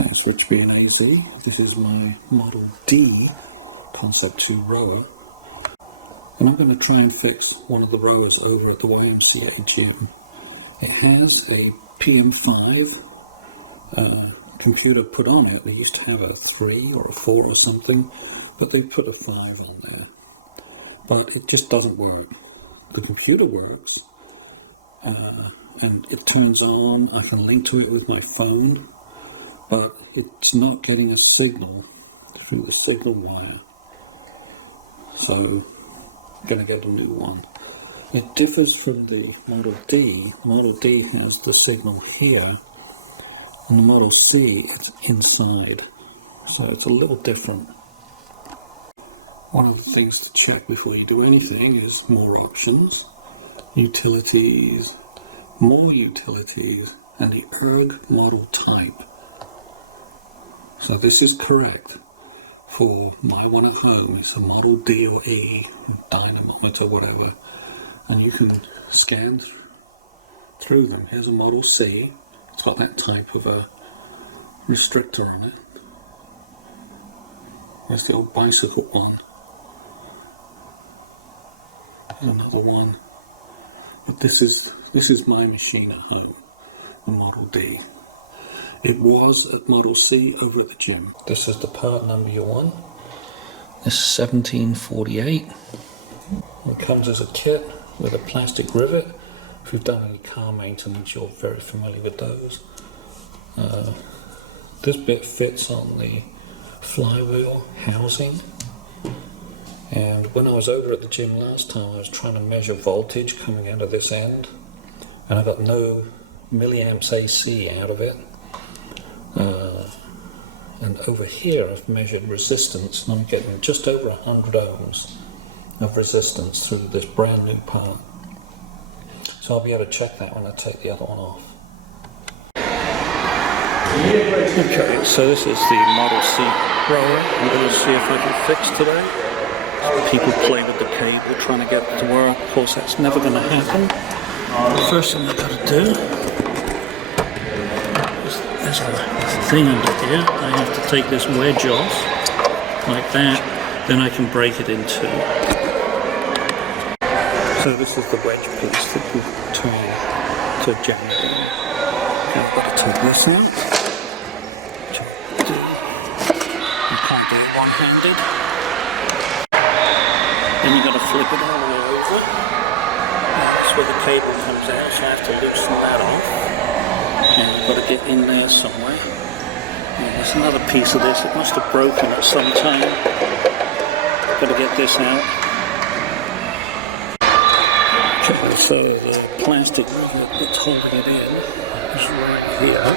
Okay, it's Rich B and AZ. This is my Model D Concept2 rower. And I'm going to try and fix one of the rowers over at the YMCA gym. It has a PM5 computer put on it. They used to have a 3 or a 4 or something, but they put a 5 on there. But it just doesn't work. The computer works, and it turns on. I can link to it with my phone, but it's not getting a signal through the signal wire. So I'm going to get a new one. It differs from the Model D. Model D has the signal here, and the Model C, it's inside. So it's a little different. One of the things to check before you do anything is more options, utilities, more utilities, and the erg model type. So this is correct for my one at home. It's a Model D or E, dynamometer, whatever, and you can scan through them. Here's a Model C. It's got that type of a restrictor on it. Where's the old bicycle one? There's another one. But this is my machine at home, the Model D. It was at Model C over at the gym. This is the part number you want. This is 1748. It comes as a kit with a plastic rivet. If you've done any car maintenance, you're very familiar with those. This bit fits on the flywheel housing. And when I was over at the gym last time, I was trying to measure voltage coming out of this end, and I got no milliamps AC out of it. And over here I've measured resistance, and I'm getting just over 100 ohms of resistance through this brand new part. So I'll be able to check that when I take the other one off. Okay, so this is the Model C rower. I'm going to see if I can fix today. People play with the cable trying to get it to work. Of course, that's never going to happen. The first thing I've got to do is there's a thing under here. I have to take this wedge off like that. Then I can break it in two. So this is the wedge piece that we turn to jam it in. Okay, I've got to take this out. You can't do it one-handed. Then you've got to flip it all the way over. That's where the cable comes out, so I have to loosen that off. And you've got to get in there somewhere. And there's another piece of this. It must have broken at some time. Got to get this out. Okay, so the plastic rivet that's holding it in is right here.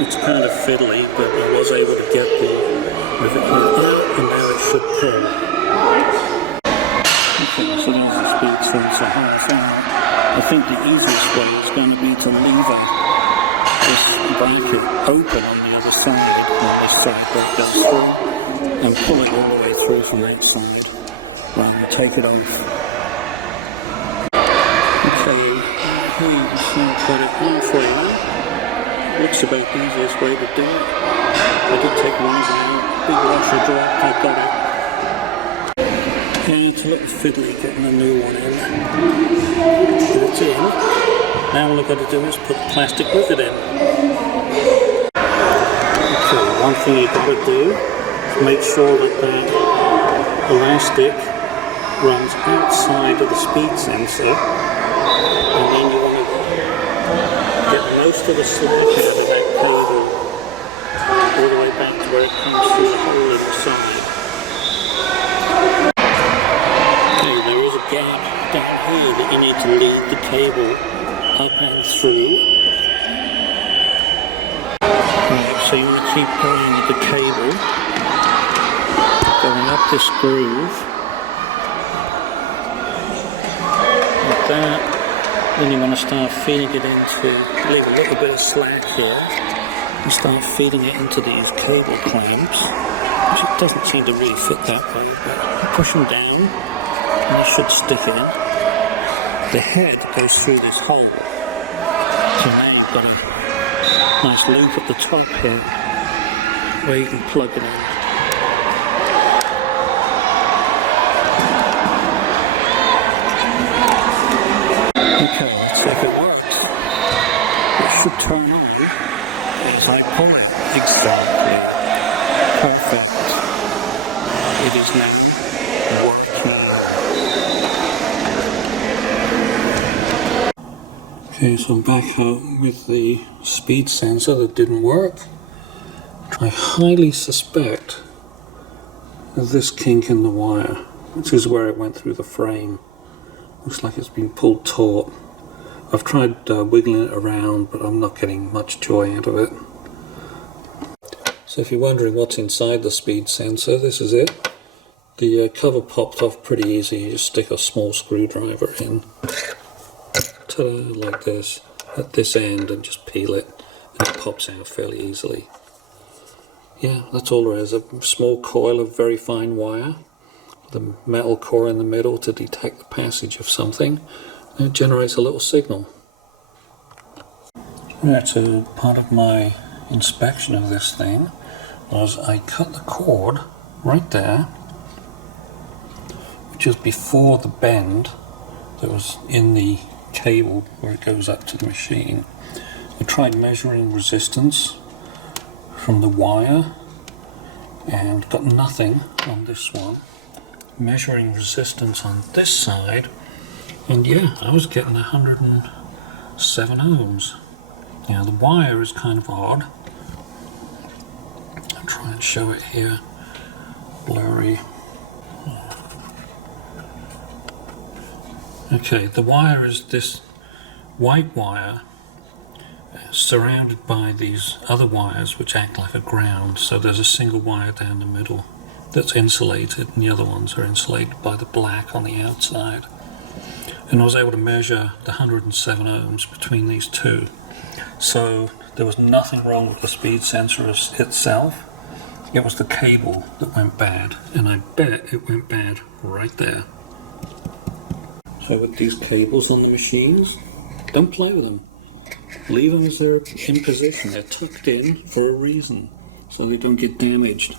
It's kind of fiddly, but I was able to get the rivet out, and now it should pull. Okay, so there's the speed sensor half out. I think the easiest way is going to be to lever this bracket open on the other side, on this side where it goes through, and pull it all the way through from that side, rather than take it off. Okay, here you can put it on for you. Looks about the easiest way to do it. I did take one out, big washer drop, I got it. And it's a little fiddly getting a new one in. But it's in. Now all I've got to do is put the plastic rivet in. Okay, one thing you've got to do is make sure that the elastic runs outside of the speed sensor, and then you want to get most of the slack out of that cable all the way back to where it comes through the hole in the side. Okay, there is a gap down here that you need to lead the cable up and through. Right, so you want to keep going with the cable, going up this groove, like that. Then you want to start feeding it into, leave a little bit of slack here, and start feeding it into these cable clamps, which it doesn't seem to really fit that way, but push them down, and they should stick in. The head goes through this hole, so now you've got to Nice loop at the top here where you can plug it in. Okay, let's see if it works. It should turn on as I pull it. Exactly. Perfect. It is now working. Okay, so I'm back out with the speed sensor that didn't work. I highly suspect this kink in the wire, which is where it went through the frame. Looks like it's been pulled taut. I've tried wiggling it around, but I'm not getting much joy out of it. So if you're wondering what's inside the speed sensor, this is it. The cover popped off pretty easy. You just stick a small screwdriver in, ta-da, like this, at this end, and just peel it, and it pops out fairly easily. Yeah, that's all there is. A small coil of very fine wire, the metal core in the middle to detect the passage of something, and it generates a little signal. Right, so part of my inspection of this thing was I cut the cord right there, which is before the bend that was in the cable where it goes up to the machine. I tried measuring resistance from the wire and got nothing on this one. Measuring resistance on this side, and yeah, I was getting 107 ohms. Now the wire is kind of odd. I'll try and show it here. Blurry. Okay, the wire is this white wire surrounded by these other wires which act like a ground. So there's a single wire down the middle that's insulated, and the other ones are insulated by the black on the outside. And I was able to measure the 107 ohms between these two. So there was nothing wrong with the speed sensor itself. It was the cable that went bad, and I bet it went bad right there. So with these cables on the machines, don't play with them. Leave them as they're in position. They're tucked in for a reason, so they don't get damaged.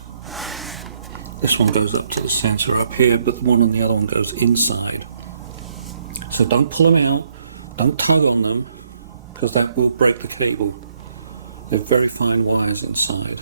This one goes up to the sensor up here, but the one on the other one goes inside. So don't pull them out, don't tug on them, because that will break the cable. They're very fine wires inside.